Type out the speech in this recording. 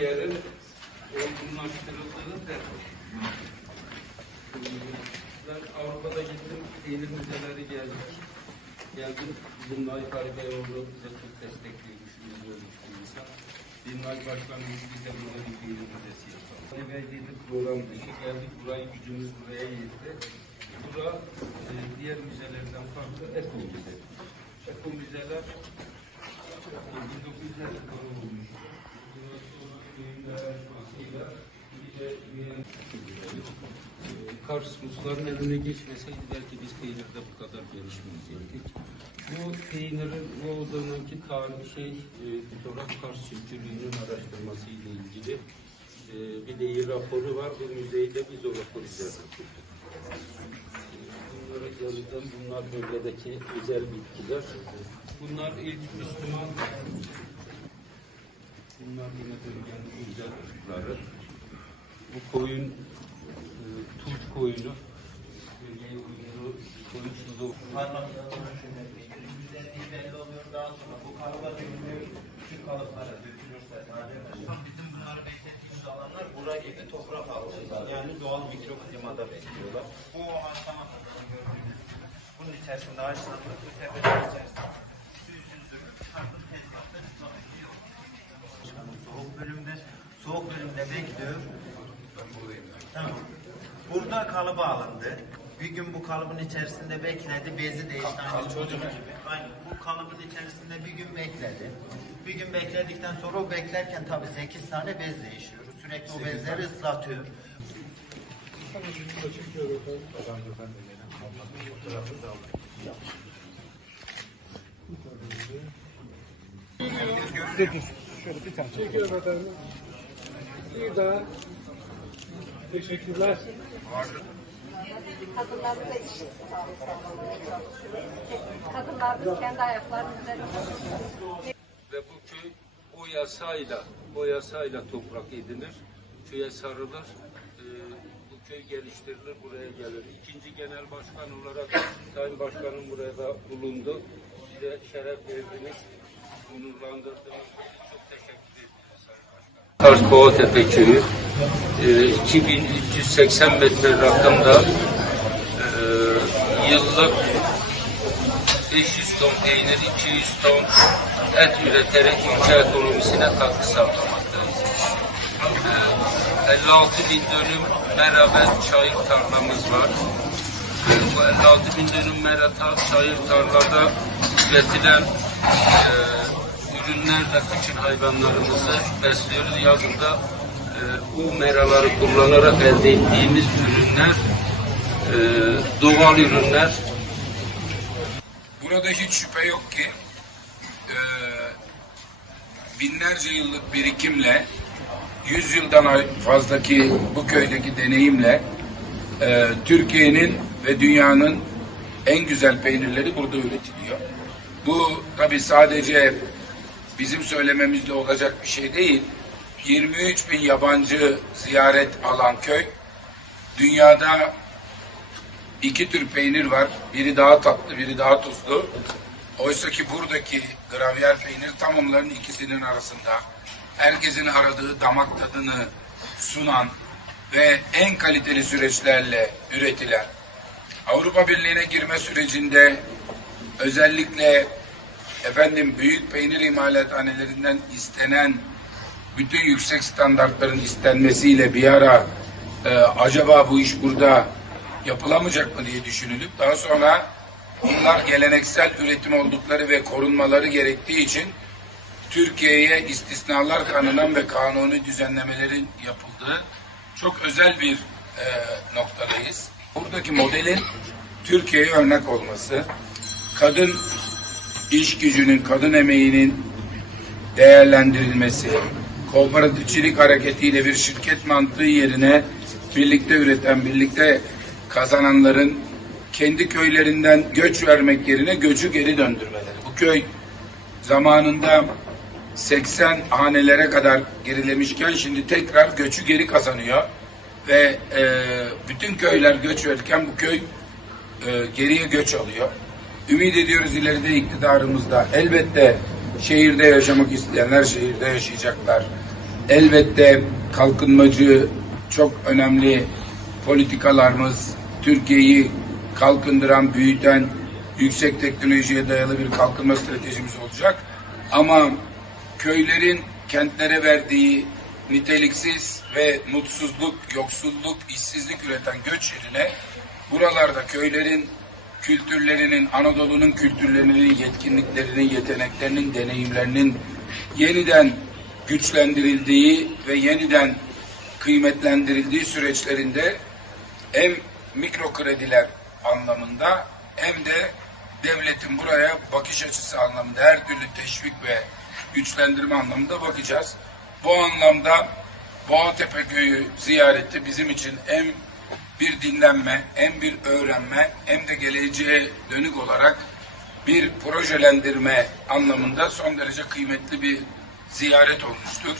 yerin olgunlaştırıldığını tercih Ben Avrupa'da gittim, peynir müzeleri gezdik. Geldim, bizim Naip Ali Beyoğlu bize çok destekliyor, düşünüyor bir insan. Bizim Naip Başkanımız bize burada bir peynir müzesi yapalım. Hani verdiği program dışı geldik, burayı gücümüz buraya yetti. Bura e, diğer müzelerden farklı Eko Müze. Eko Müzeler Kars Rusların eline geçmeseydi belki biz peynirde bu kadar gelişmeyecektik. Bu peynirin o dönemki tarih şey, e, fotoğraf Kars çiftçiliğinin araştırması ile ilgili e, bir de iyi raporu var. Bu müzeyi de biz o rapor üzerine kurduk. Bunlara yazıdan bunlar bölgedeki özel bitkiler. Bunlar ilk Müslüman Bunlar yine bölgenin özel ırkları. Bu koyun e, Tunç koyunu. Bölgeye uyumlu koyun. Güzelliği belli oluyor daha sonra bu kalıba dökülüyor, küçük kalıplara dökülürse taze Bizim bunları beklettiğimiz alanlar bura gibi toprak altında yani doğal mikroklimada bekliyorlar. Bu toprağı gördüğünüz gibi bunun içerisinde haşlanmış bu sepetin içerisinde. Soğuk bölümde, soğuk bölümde bekliyor. Tamam. Burada kalıba alındı. Bir gün bu kalıbın içerisinde bekledi, bezi değişti. Aynı çocuk gibi. Aynen. Bu kalıbın içerisinde bir gün bekledi. Bir gün bekledikten sonra o beklerken tabii 8 tane bez değişiyor. Sürekli o bezleri ıslatıyor. Çekiyorum efendim. Bir daha. Teşekkürler. Kadınlar da işi sağlamaya çalışıyoruz. Kadınlar kendi ayaklarının üzerinde Ve bu köy o yasayla, o yasayla toprak edinir. Köye sarılır. Ee, bu köy geliştirilir, buraya gelir. İkinci genel başkan olarak Sayın Başkanım burada da bulundu. Bize şeref verdiniz, onurlandırdınız. Çok teşekkür ederiz Sayın Başkanım. Kars Boğatepe Köyü e, 2380 metre rakımda e, yıllık 500 ton peynir, 200 ton et üreterek ülke ekonomisine katkı sağlamaktayız. Ee, 56 bin dönüm mera ve çayır tarlamız var. Ee, Bu 56 bin dönüm mera ta- çayır tarlada üretilen e, ürünlerle küçük hayvanlarımızı besliyoruz. Yazında e, bu meraları kullanarak elde ettiğimiz ürünler e, doğal ürünler Burada hiç şüphe yok ki e, binlerce yıllık birikimle, yüz yıldan fazlaki bu köydeki deneyimle e, Türkiye'nin ve dünyanın en güzel peynirleri burada üretiliyor. Bu tabi sadece bizim söylememizle olacak bir şey değil. 23 bin yabancı ziyaret alan köy dünyada iki tür peynir var. Biri daha tatlı, biri daha tuzlu. Oysa ki buradaki gravyer peynir tam onların ikisinin arasında. Herkesin aradığı damak tadını sunan ve en kaliteli süreçlerle üretilen. Avrupa Birliği'ne girme sürecinde özellikle efendim büyük peynir imalathanelerinden istenen bütün yüksek standartların istenmesiyle bir ara e, acaba bu iş burada yapılamayacak mı diye düşünülüp daha sonra bunlar geleneksel üretim oldukları ve korunmaları gerektiği için Türkiye'ye istisnalar tanınan ve kanuni düzenlemelerin yapıldığı çok özel bir e, noktadayız. Buradaki modelin Türkiye'ye örnek olması, kadın iş gücünün, kadın emeğinin değerlendirilmesi, kooperatifçilik hareketiyle bir şirket mantığı yerine birlikte üreten, birlikte kazananların kendi köylerinden göç vermek yerine göçü geri döndürmeleri. Bu köy zamanında 80 hanelere kadar gerilemişken şimdi tekrar göçü geri kazanıyor ve e, bütün köyler göç verirken bu köy e, geriye göç alıyor. Ümit ediyoruz ileride iktidarımızda elbette şehirde yaşamak isteyenler şehirde yaşayacaklar. elbette kalkınmacı çok önemli politikalarımız, Türkiye'yi kalkındıran, büyüten, yüksek teknolojiye dayalı bir kalkınma stratejimiz olacak. Ama köylerin kentlere verdiği niteliksiz ve mutsuzluk, yoksulluk, işsizlik üreten göç yerine buralarda köylerin kültürlerinin, Anadolu'nun kültürlerinin, yetkinliklerinin, yeteneklerinin, deneyimlerinin yeniden güçlendirildiği ve yeniden kıymetlendirildiği süreçlerinde hem mikro krediler anlamında hem de devletin buraya bakış açısı anlamında her türlü teşvik ve güçlendirme anlamında bakacağız. Bu anlamda Boğatepe Köyü ziyareti bizim için hem bir dinlenme, hem bir öğrenme, hem de geleceğe dönük olarak bir projelendirme anlamında son derece kıymetli bir ziyaret olmuştur.